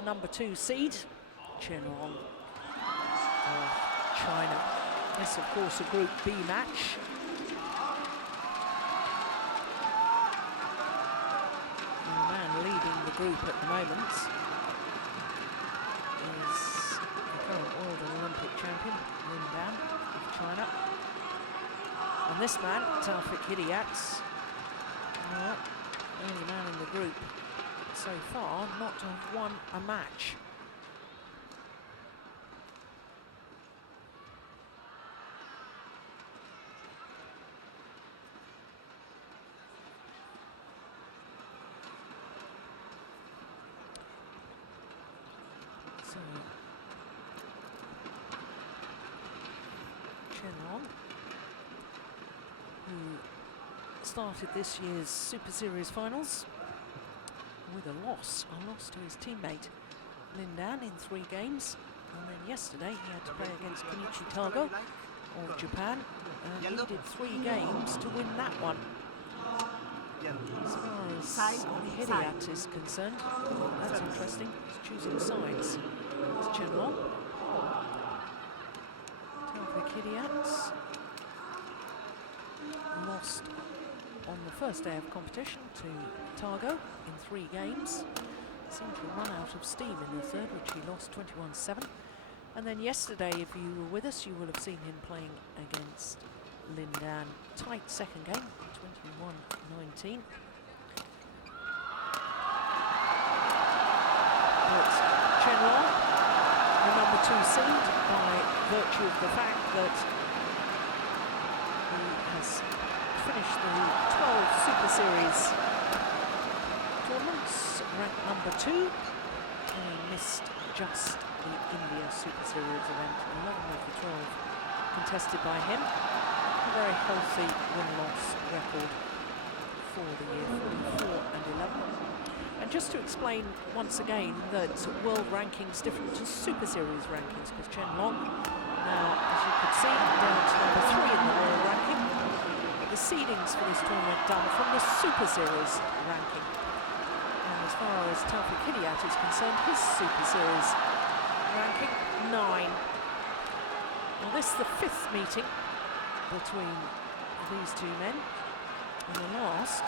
the number 2 seed, Chen CHN of China. This, of course, a Group B match. And the man leading the group at the moment is the current world and Olympic champion, Lin Dan of China. And this man, Taufik Hidayat, well, only man in the group so far not to have won a match. So, Chen CHN, who started this year's Super Series finals with a loss to his teammate Lin Dan in 3 games, and then yesterday he had to play against Kenichi Tago of Japan, and he did 3 games to win that one. As far as Hidayat is concerned, that's interesting. He's choosing sides. It's Chen CHN. Taufik Hidayat lost on the first day of competition to Tago in 3 games. Seemed to run out of steam in the third, which he lost 21-7. And then yesterday, if you were with us, you will have seen him playing against Lin Dan. Tight second game, 21-19. But Chen CHN, the number 2 seed, by virtue of the fact that he has finished the 12 Super Series tournaments, ranked number 2, and he missed just the India Super Series event, 11 of the 12 contested by him. A very healthy win-loss record for the year, 44-11. And just to explain once again that world rankings different to Super Series rankings, because Chen CHN, now, as you could see, down to number 3 in the world ranking. The seedings for this tournament done from the Super Series ranking. And as far as Taufik Hidayat is concerned, his Super Series ranking 9. Well, this is the 5th meeting between these 2 men, and the last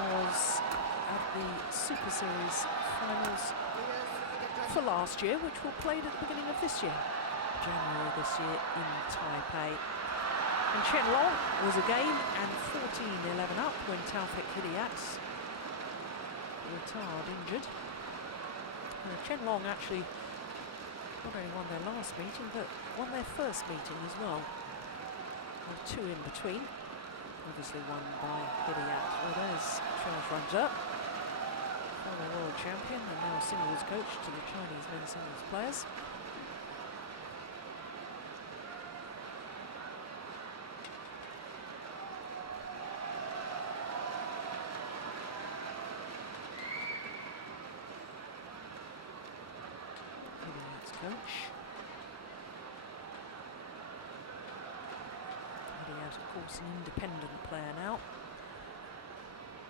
was at the Super Series finals for last year, which were played at the beginning of this year, January this year in Taipei. And Chen CHN was again and 14-11 up when Taufik Hidayat retired injured. Chen CHN actually not only won their last meeting, but won their first meeting as well. With 2 in between, obviously won by Hidayat. Well, there's Charles Runter, former world champion and now singles coach to the Chinese men's singles players. Coach. Hidayat, of course, an independent player now.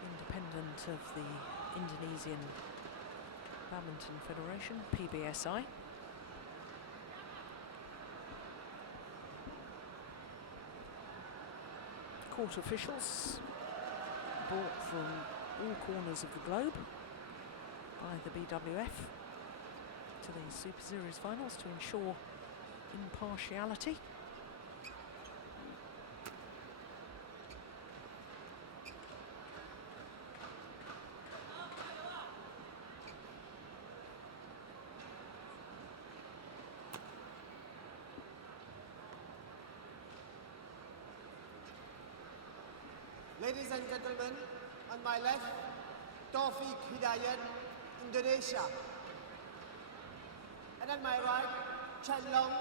Independent of the Indonesian Badminton Federation, PBSI. Court officials brought from all corners of the globe by the BWF to the Super Series finals to ensure impartiality. Ladies and gentlemen, on my left, Taufik Hidayat, Indonesia. And on my right, Chen CHN,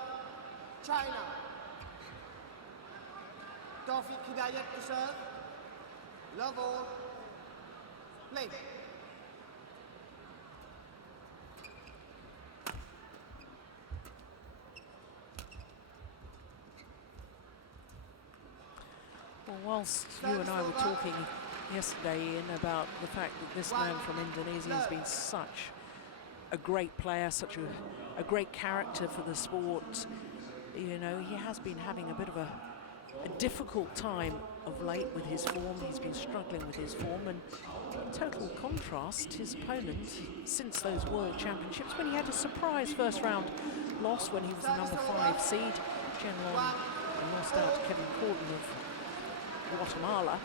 China. Taufik Hidayat to serve. Love all. Play. Well, whilst you and I were talking yesterday, Ian, about the fact that this man from Indonesia has been such a great player, such a great character for the sport. You know, he has been having a bit of a difficult time of late with his form. He's been struggling with his form, and in total contrast, his opponent since those World Championships, when he had a surprise first round loss when he was the number 5 seed, Chen lost out to Kevin Corden of Guatemala.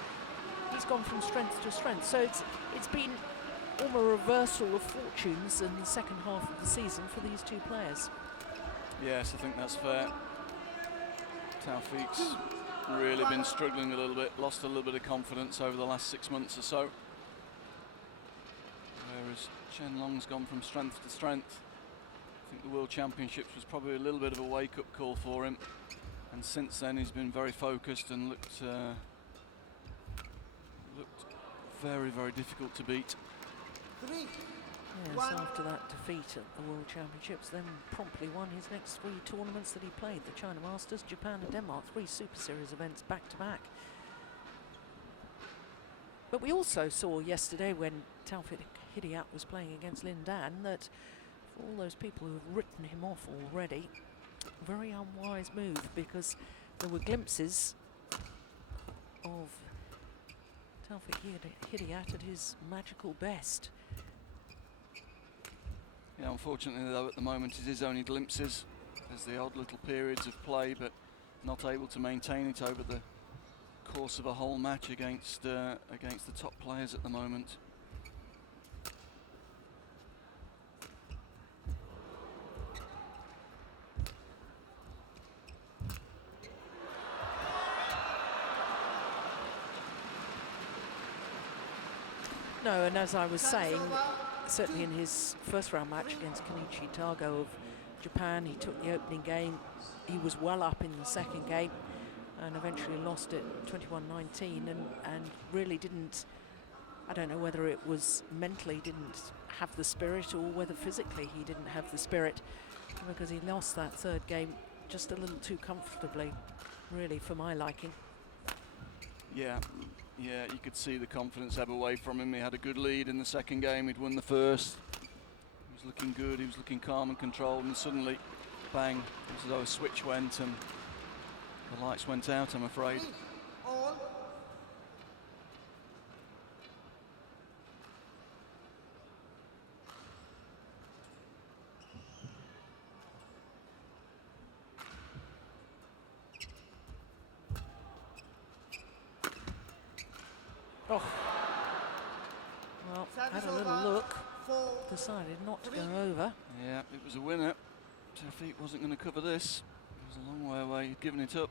He's gone from strength to strength, so it's been almost a reversal of fortunes in the second half of the season for these two players. Yes, I think that's fair. Taufik's really been struggling a little bit, lost a little bit of confidence over the last 6 months or so. Whereas Chen Long's gone from strength to strength. I think the World Championships was probably a little bit of a wake-up call for him. And since then he's been very focused and looked very, very difficult to beat. Yes, after that defeat at the World Championships, then promptly won his next 3 tournaments that he played, the China Masters, Japan and Denmark, 3 Super Series events back to back. But we also saw yesterday when Taufik Hidayat was playing against Lin Dan that for all those people who have written him off already, very unwise move, because there were glimpses of Taufik Hidayat at his magical best. Yeah, unfortunately though at the moment it is only glimpses. There's the odd little periods of play, but not able to maintain it over the course of a whole match against the top players at the moment. No, and as I was saying, certainly in his first round match against Kenichi Tago of Japan, he took the opening game. He was well up in the second game and eventually lost it 21-19 and really didn't, I don't know whether it was mentally didn't have the spirit or whether physically he didn't have the spirit, because he lost that third game just a little too comfortably, really, for my liking. Yeah, you could see the confidence ebb away from him. He had a good lead in the second game, he'd won the first. He was looking good, he was looking calm and controlled, and suddenly, bang, it was as though a switch went and the lights went out, I'm afraid. All. Oh, well, had a little look, decided not to go over. Yeah, it was a winner. Taufik wasn't going to cover this. It was a long way away, he'd given it up.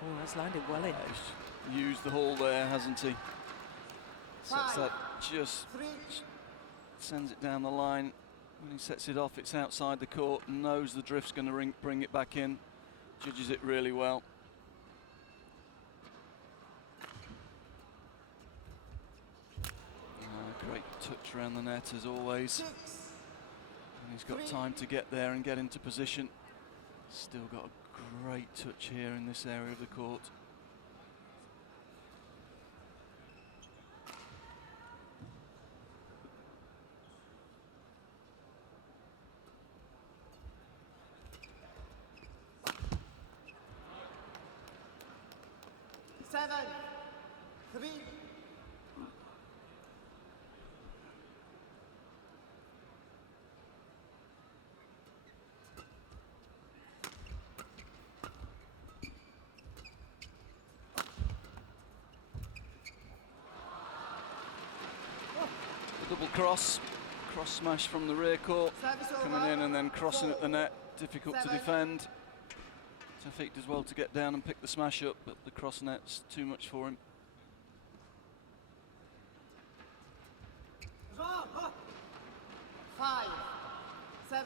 Oh, that's landed well in. He's used the haul there, hasn't he? Sets that just sends it down the line. When he sets it off, it's outside the court and knows the drift's going to bring it back in. Judges it really well. Great touch around the net as always. And he's got time to get there and get into position. Still got a great touch here in this area of the court. Seven, 3. Double cross smash from the rear court, coming in and then crossing at the net, difficult to defend. Taufik does well to get down and pick the smash up, but the cross net's too much for him. Five, 7.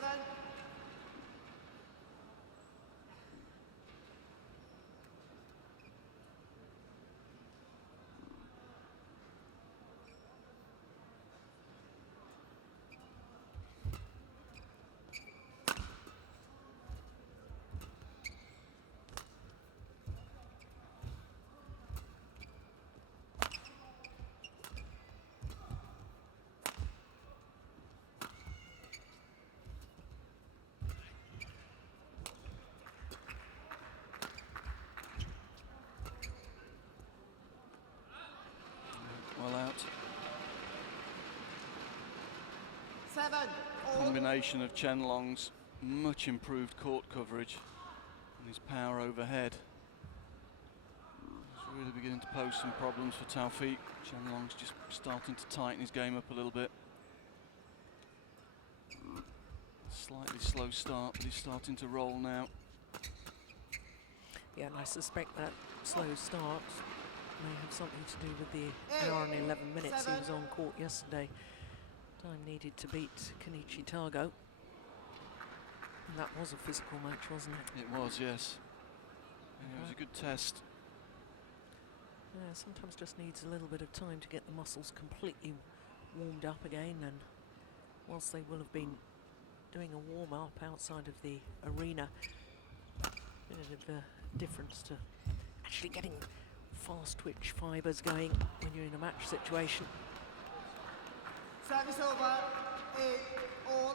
7. Well out. 7. All. Combination of Chen Long's much improved court coverage and his power overhead. It's really beginning to pose some problems for Taufik. Chen Long's just starting to tighten his game up a little bit. Slightly slow start, but he's starting to roll now. Yeah, and I suspect that slow start may have something to do with the hour and 11 minutes he was on court yesterday. Time needed to beat Kenichi Tago. And that was a physical match, wasn't it? It was, yes. Yeah, it was a good test. Yeah, sometimes just needs a little bit of time to get the muscles completely warmed up again, and whilst they will have been doing a warm-up outside of the arena, a bit of a difference to actually getting fast twitch fibres going when you're in a match situation. Service over. 8. All.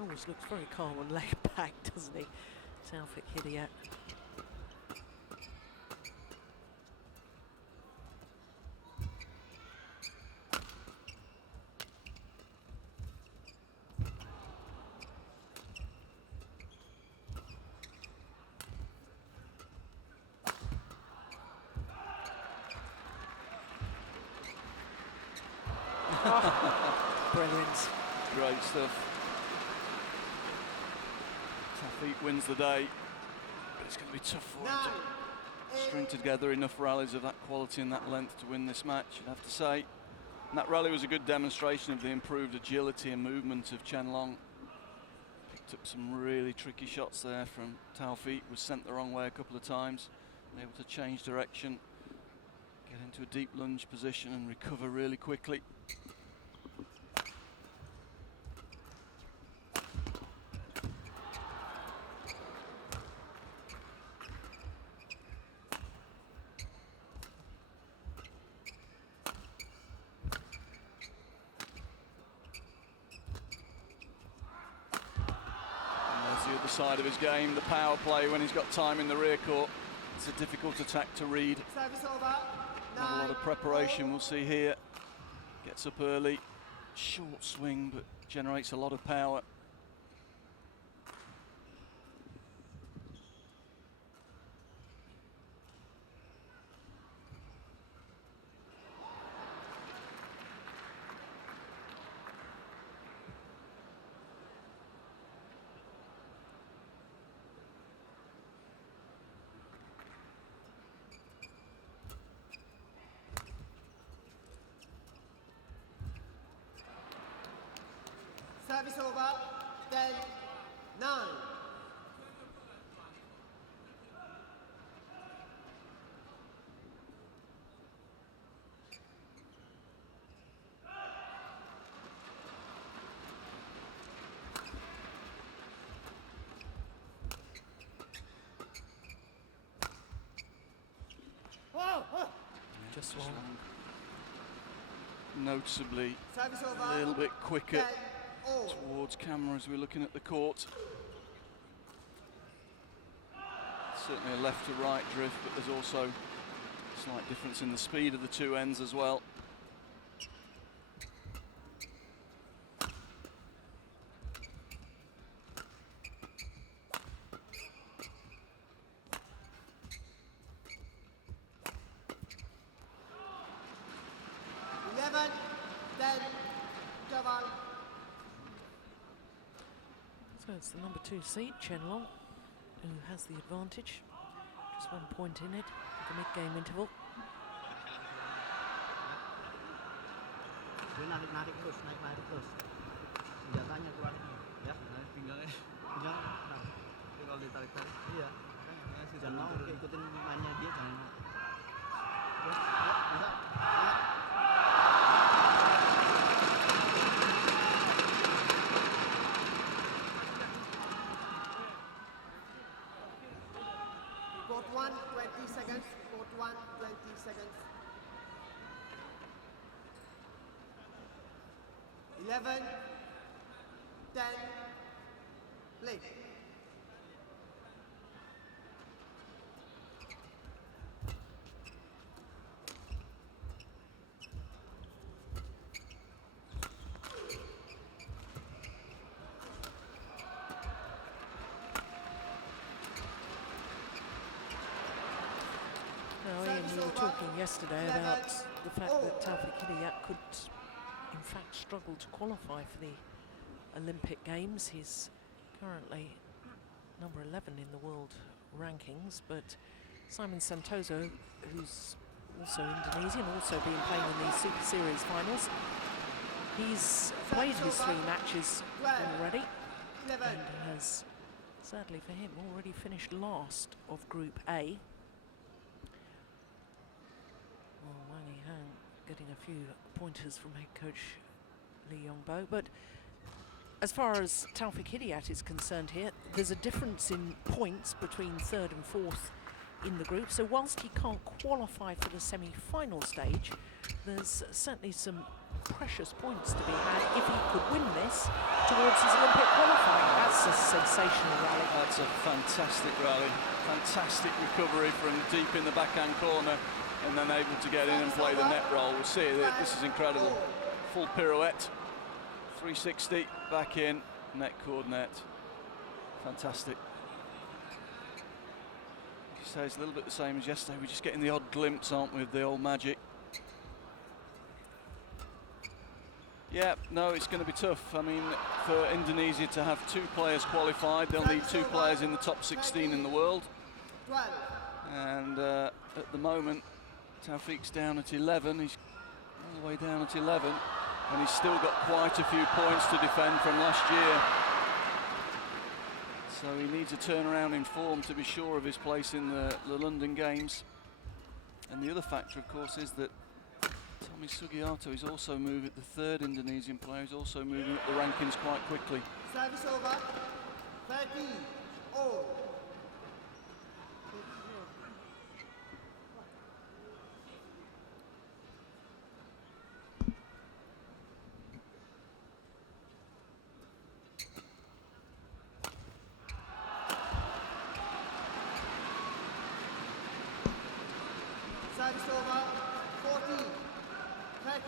Always looks very calm and laid back, doesn't he? Taufik Hidayat. Brilliant. Great stuff. Taufik wins the day, but it's going to be tough for him 9. to string together enough rallies of that quality and that length to win this match, I'd have to say. And that rally was a good demonstration of the improved agility and movement of Chen Long. Picked up some really tricky shots there from Taufik, was sent the wrong way a couple of times, able to change direction, get into a deep lunge position and recover really quickly. The other side of his game, the power play when he's got time in the rear court. It's a difficult attack to read. Service over. Not a 9. lot of preparation we'll see here. Gets up early, short swing, but generates a lot of power. Service over. 10. 9. Just one. Noticeably Service over. a little bit quicker 10. All. towards camera as we're looking at the court. Certainly a left to right drift, but there's also a slight difference in the speed of the two ends as well. So it's the number 2 seed, Chen Long, who has the advantage. Just 1 point in it at the mid-game interval. Dia narik terus, narik terus. Senjatanya keluar. Ya, pinggangnya. Pinggangnya. Nah. Dia kalau ditarik-tarik. Iya. Jangan mau ikutin mainnya dia, jangan mau. Ya, bisa. Court 1, 20 seconds. Court 1, 20 seconds. 11, 10, play. Now, Ian, you were talking yesterday about the fact that Taufik Hidayat could, in fact, struggle to qualify for the Olympic Games. He's currently number 11 in the world rankings, but Simon Santoso, who's also Indonesian, also been playing in the Super Series finals, he's played his 3 matches already and has, sadly for him, already finished last of Group A. Well, Wang Yihang getting a few pointers from head coach Lee Yongbo, but as far as Taufik Hidayat is concerned here, there's a difference in points between 3rd and 4th in the group, so whilst he can't qualify for the semi-final stage, there's certainly some precious points to be had if he could win this towards his Olympic qualifying. That's a sensational rally. That's a fantastic rally, fantastic recovery from deep in the backhand corner, and then able to get in and play the net roll. We'll see that this is incredible. Full pirouette, 360, back in, net cord net. Fantastic. You say it's a little bit the same as yesterday. We're just getting the odd glimpse, aren't we, of the old magic. Yeah, no, it's going to be tough. I mean, for Indonesia to have 2 players qualified, they'll need 2 players in the top 16 in the world. And at the moment, Taufik's down at 11. He's all the way down at 11. And he's still got quite a few points to defend from last year. So he needs a turnaround in form to be sure of his place in the London Games. And the other factor, of course, is that Tommy Sugiarto is also moving, the 3rd Indonesian player is also moving up the rankings quite quickly. Service over. 30 all. Service over. 40, 30.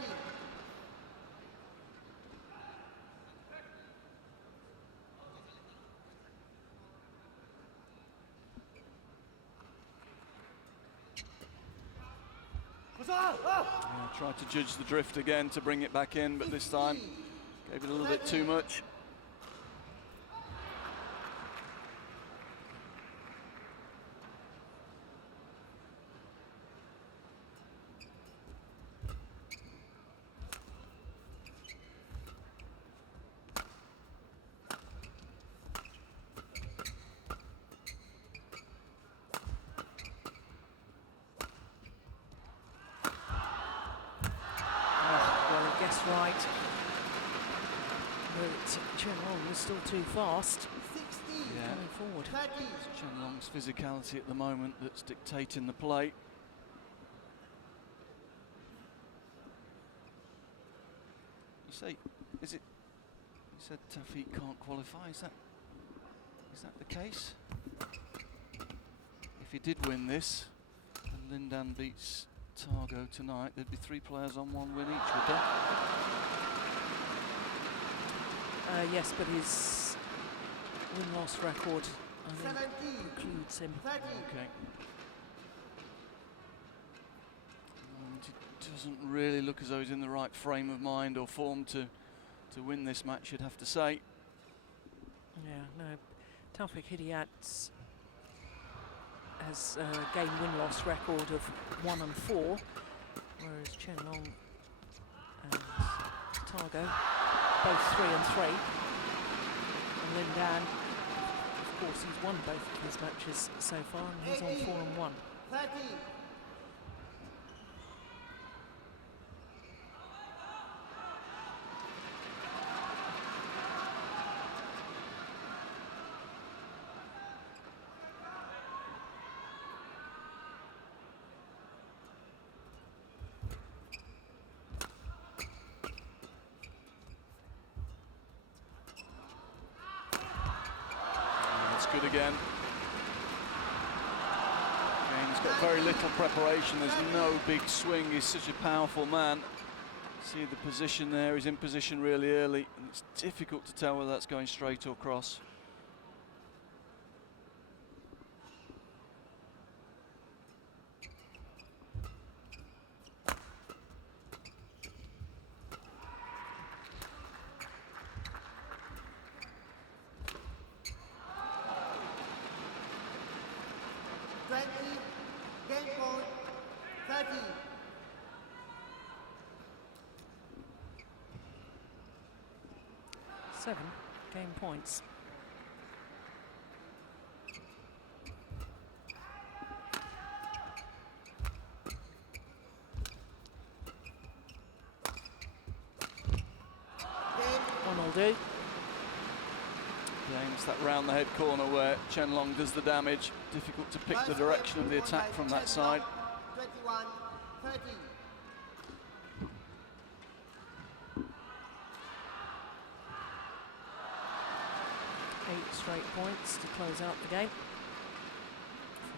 Yeah, tried to judge the drift again to bring it back in, but this time gave it a little bit too much. Right, but Chen Long was still too fast. 60, coming forward. 30. It's Chen Long's physicality at the moment that's dictating the play. You say, is it? You said Taufik can't qualify. Is that the case? If he did win this, and Lindan beats Targo tonight, there'd be 3 players on 1 win each, would there? Yes, but his win-loss record, I think, 70, includes him. 30. Okay. And it doesn't really look as though he's in the right frame of mind or form to win this match, you'd have to say. Yeah, no. Taufik Hidayat has a game-win-loss record of 1 and 4, whereas Chen Long and Targo both 3 and 3. And Lin Dan, of course, he's won both of his matches so far, and he's on 4 and 1. 30. That's good again. He's got very little preparation. There's no big swing. He's such a powerful man. See the position there. He's in position really early, and it's difficult to tell whether that's going straight or cross. Game point 30. 7 game points. One will do. James, that round the head corner where Chen Long does the damage. Difficult to pick the direction of the attack from that side. 21, 30. 8 straight points to close out the game from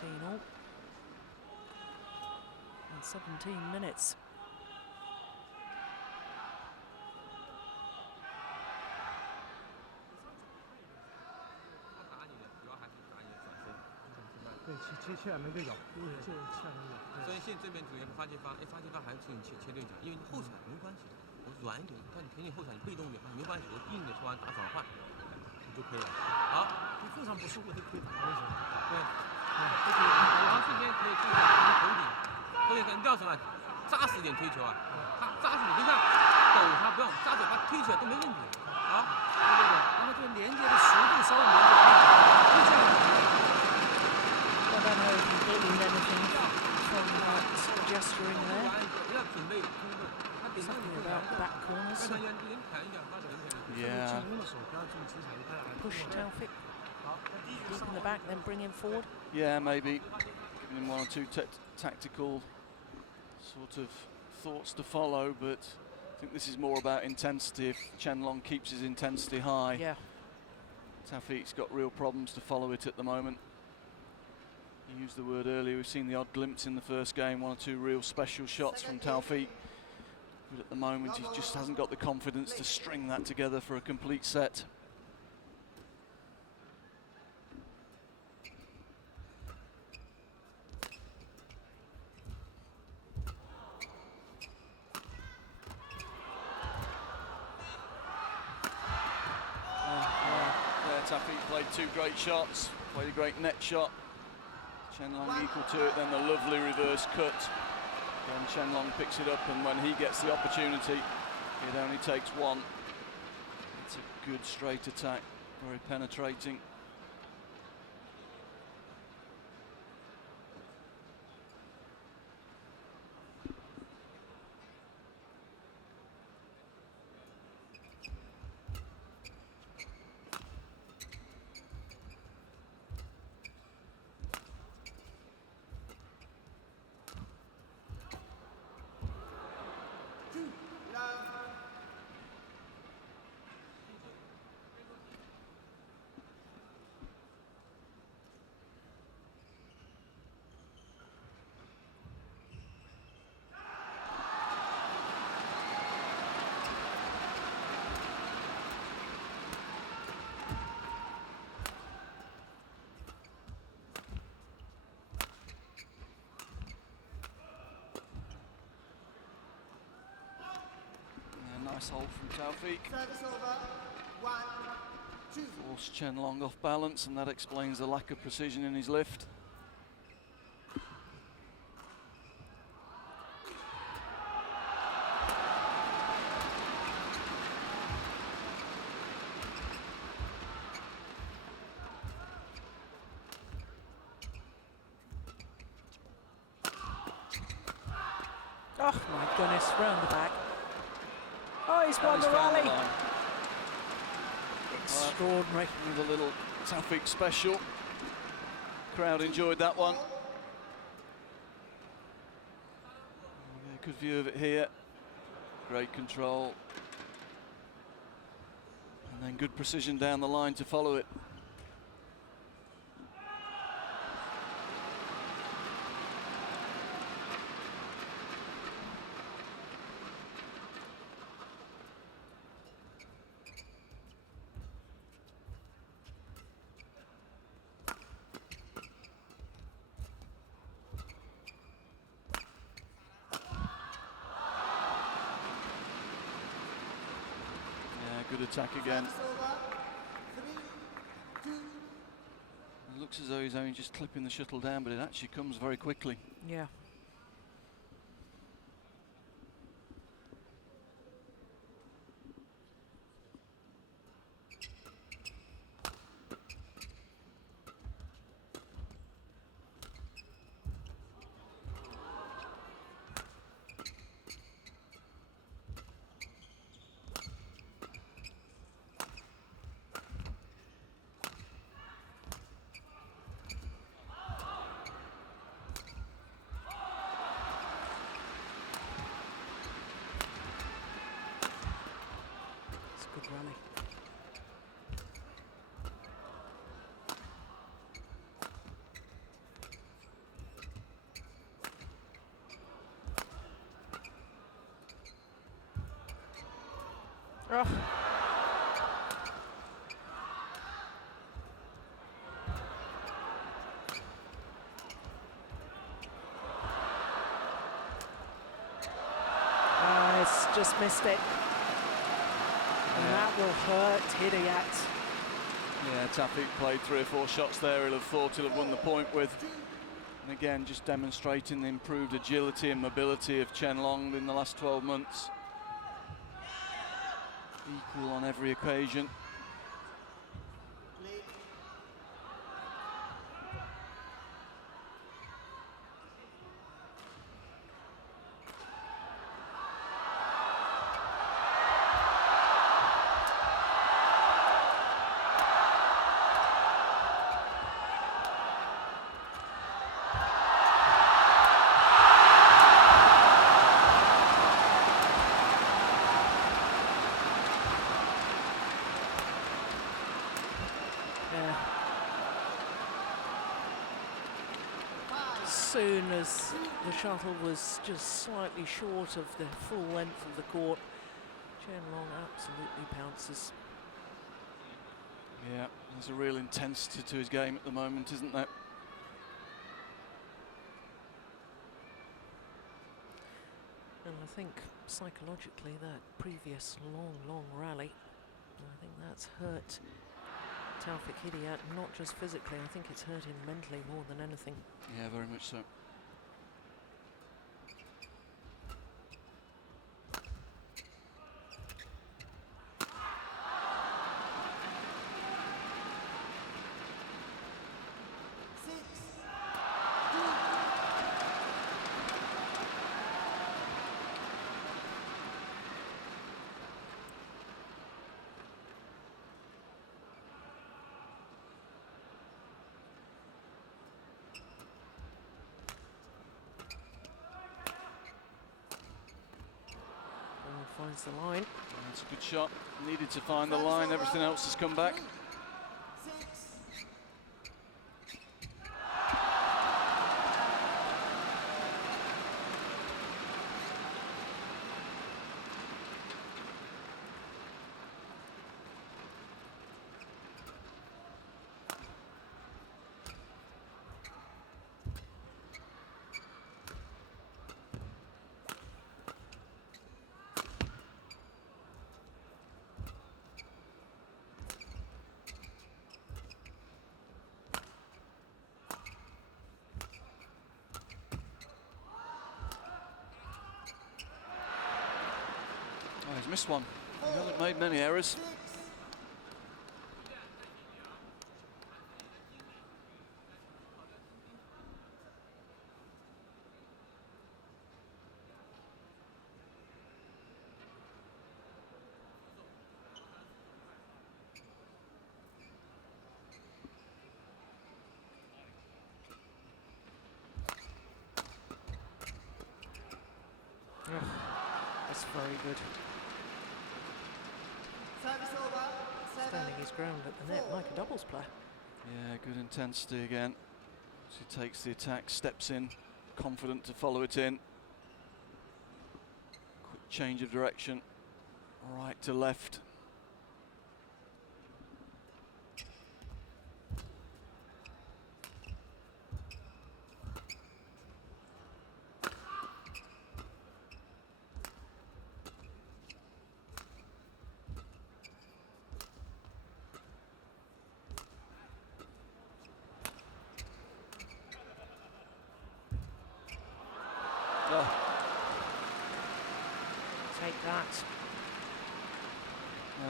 13 all. And 17 minutes.所以现在这边主要发接发，发接发还是切对角，因为后场没关系，我软一点，但你凭你后场你被动一点嘛，没关系，我硬的突然打转换，你就可以了。好，你后场不输我都可以打为什么？对，都可以，然后瞬间可以注意到你头顶，头顶很掉绳了，扎实点推球啊，他扎实点，就像抖他不用扎嘴巴推起来都没问题。好，对对对，然后这个连接的速度稍微连接快，就这样。 I don't know if he gleaned anything from that gesturing there. Something about back corners. Yeah. Push Taufik deep in the back, then bring him forward. Yeah, maybe giving him 1 or 2 tactical sort of thoughts to follow, but I think this is more about intensity. If Chen Long keeps his intensity high, Yeah. Taufik's got real problems to follow it at the moment. You used the word earlier, we've seen the odd glimpse in the first game, 1 or 2 real special shots from Taufik. But at the moment, he just hasn't got the confidence to string that together for a complete set. Taufik played 2 great shots, played a great net shot. Chen Long equal to it, then the lovely reverse cut. Then Chen Long picks it up, and when he gets the opportunity, it only takes 1. It's a good straight attack, very penetrating. Nice hold from Taufik. Service over. 1, 2. Forced Chen Long off balance, and that explains the lack of precision in his lift. Oh my goodness, round the back. Oh, he's won He's the found rally. line. Extraordinary. With a little Taufik special. Crowd enjoyed that one. Yeah, good view of it here. Great control. And then good precision down the line to follow it. Good attack again. It looks as though he's only just clipping the shuttle down, but it actually comes very quickly. Yeah. Good rally. Oh. It's just missed it. And that will hurt Hidayat. Yeah, Taufik played 3 or 4 shots there he'll have thought he'll have won the point with. And again, just demonstrating the improved agility and mobility of Chen Long in the last 12 months. Equal on every occasion. As soon as the shuttle was just slightly short of the full length of the court, Chen Long absolutely pounces. Yeah, there's a real intensity to his game at the moment, isn't there? And I think psychologically that previous long rally, I think that's hurt Taufik Hidayat, not just physically, I think it's hurt him mentally more than anything. Yeah, very much so. Finds the line. That's a good shot. Needed to find the line. Everything else has come back. missed one. He hasn't made many errors. That's very good. Standing his ground at the net like a doubles player. Yeah, good intensity again. As he takes the attack, steps in, confident to follow it in. Quick change of direction, right to left. Take that.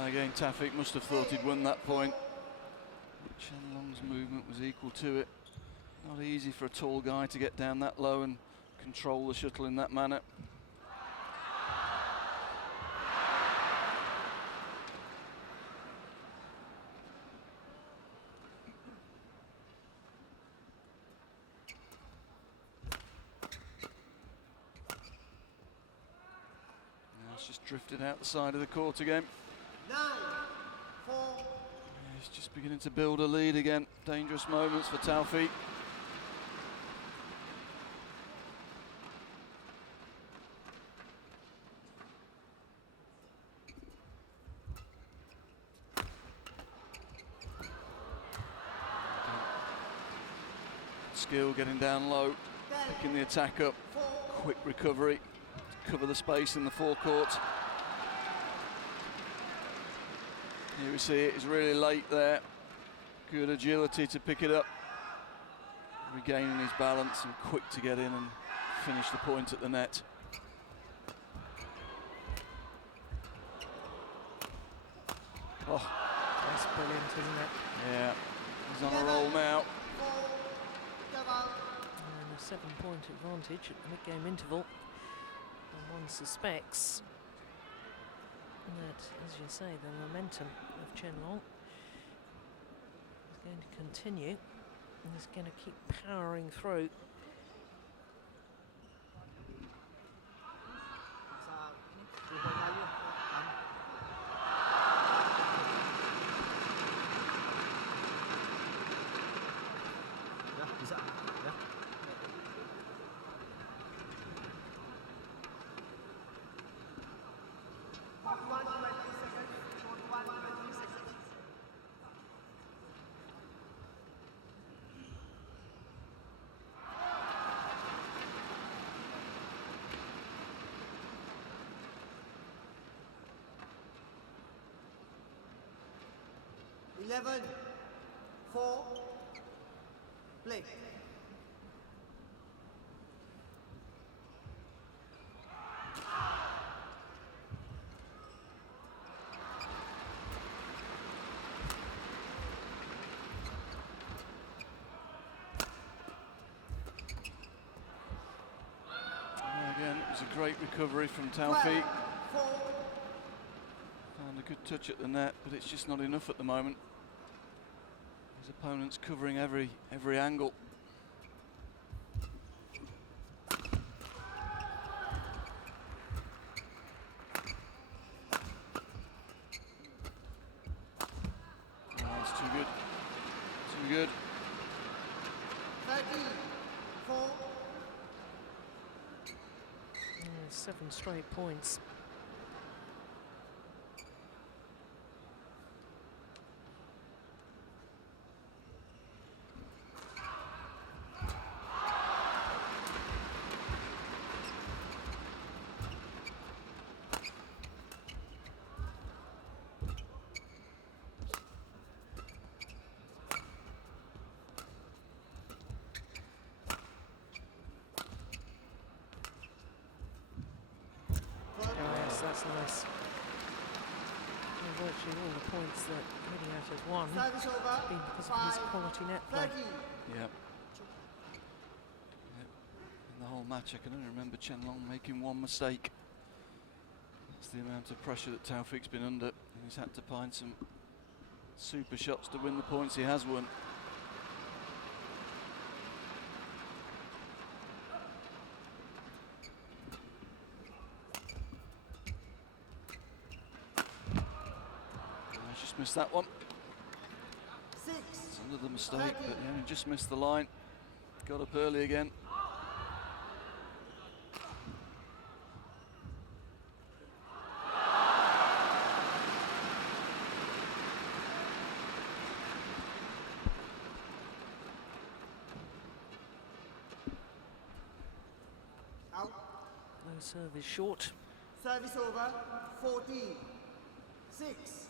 Again, Taufik must have thought he'd won that point. Chen Long's movement was equal to it. Not easy for a tall guy to get down that low and control the shuttle in that manner. It's just drifted out the side of the court again. 9-4. He's just beginning to build a lead again. Dangerous moments for Taufik. Skill getting down low, picking the attack up. Quick recovery to cover the space in the forecourt. Here we see it is really late there. Good agility to pick it up. Regaining his balance and quick to get in and finish the point at the net. Oh, That's brilliant, isn't it? yeah. He's on a roll now. And a 7-point advantage at the mid-game interval. And one suspects that, as you say, the momentum of Chen Long is going to continue and is going to keep powering through. Bisa, ya. Eleven, 4, play. Again, it was a great recovery from Taufik. Found a good touch at the net, but it's just not enough at the moment. His opponent's covering every angle. Oh, it's too good. Too good. 34. 7 straight points. That's nice. the points that Hidayat has won Service over. has been because of his 5, quality net play. 30. Yep. In the whole match, I can only remember Chen Long making one mistake. That's the amount of pressure that Taufik's been under. And he's had to find some super shots to win the points he has won. I just missed that one. 6. It's another mistake, but he only just missed the line. Got up early again. Out. Low serve is short. Service over. 14. 6.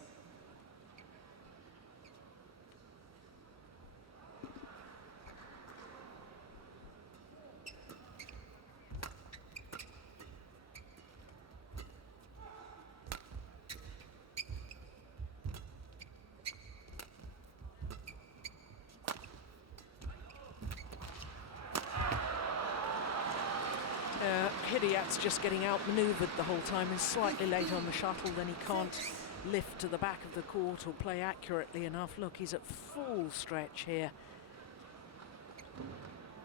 Hidayat's just getting outmanoeuvred the whole time. He's slightly late on the shuttle, then he can't lift to the back of the court or play accurately enough. Look, he's at full stretch here.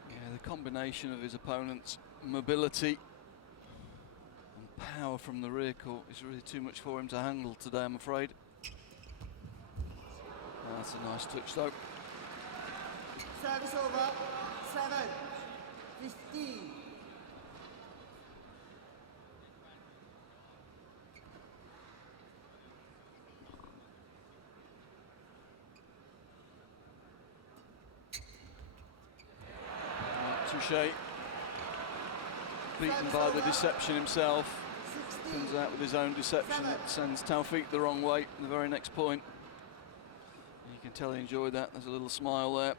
Yeah, the combination of his opponent's mobility and power from the rear court is really too much for him to handle today, I'm afraid. That's a nice touch though. Service over. 7. 15. Touche. Beaten by the deception himself. Comes out with his own deception that sends Taufik the wrong way at the very next point. You can tell he enjoyed that. There's a little smile there.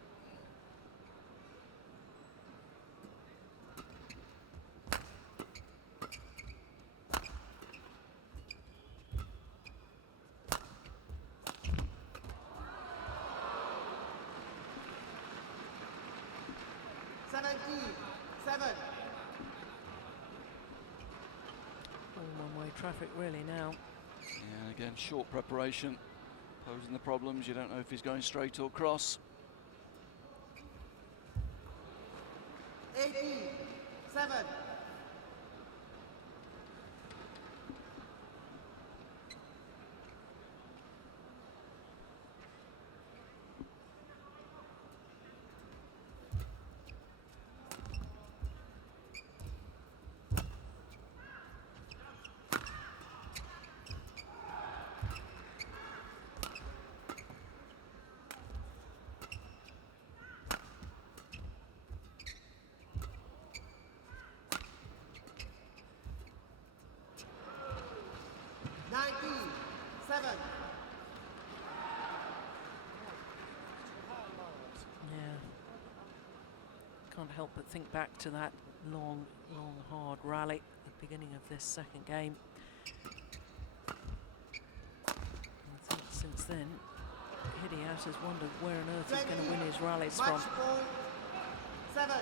One-way traffic really now. Yeah, and again, short preparation, posing the problems. You don't know if he's going straight or cross. 18. 7. Can't help but think back to that long, hard rally at the beginning of this second game. I think since then, Hidayat has wondered where on earth he's going to win his rallies from. Match point. 7.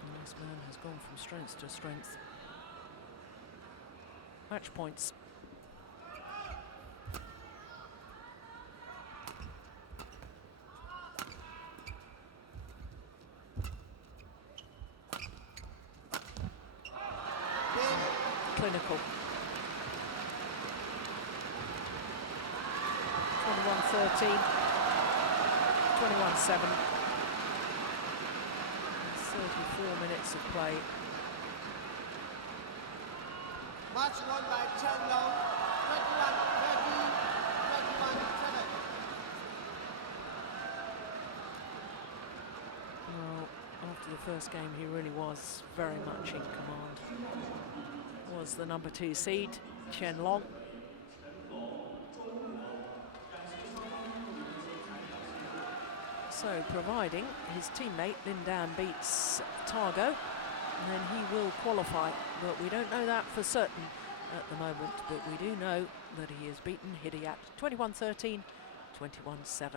And this man has gone from strength to strength. Match points. Clinical. 21-13, 21-7. 34 minutes of play. Match won by Chen Long. 21-13, 21-7. Well, after the first game, he really was very much in command. Was the number 2 seed, Chen Long. So, providing his teammate Lin Dan beats Targo, then he will qualify. But we don't know that for certain at the moment, but we do know that he has beaten Hidayat 21-13, 21-7.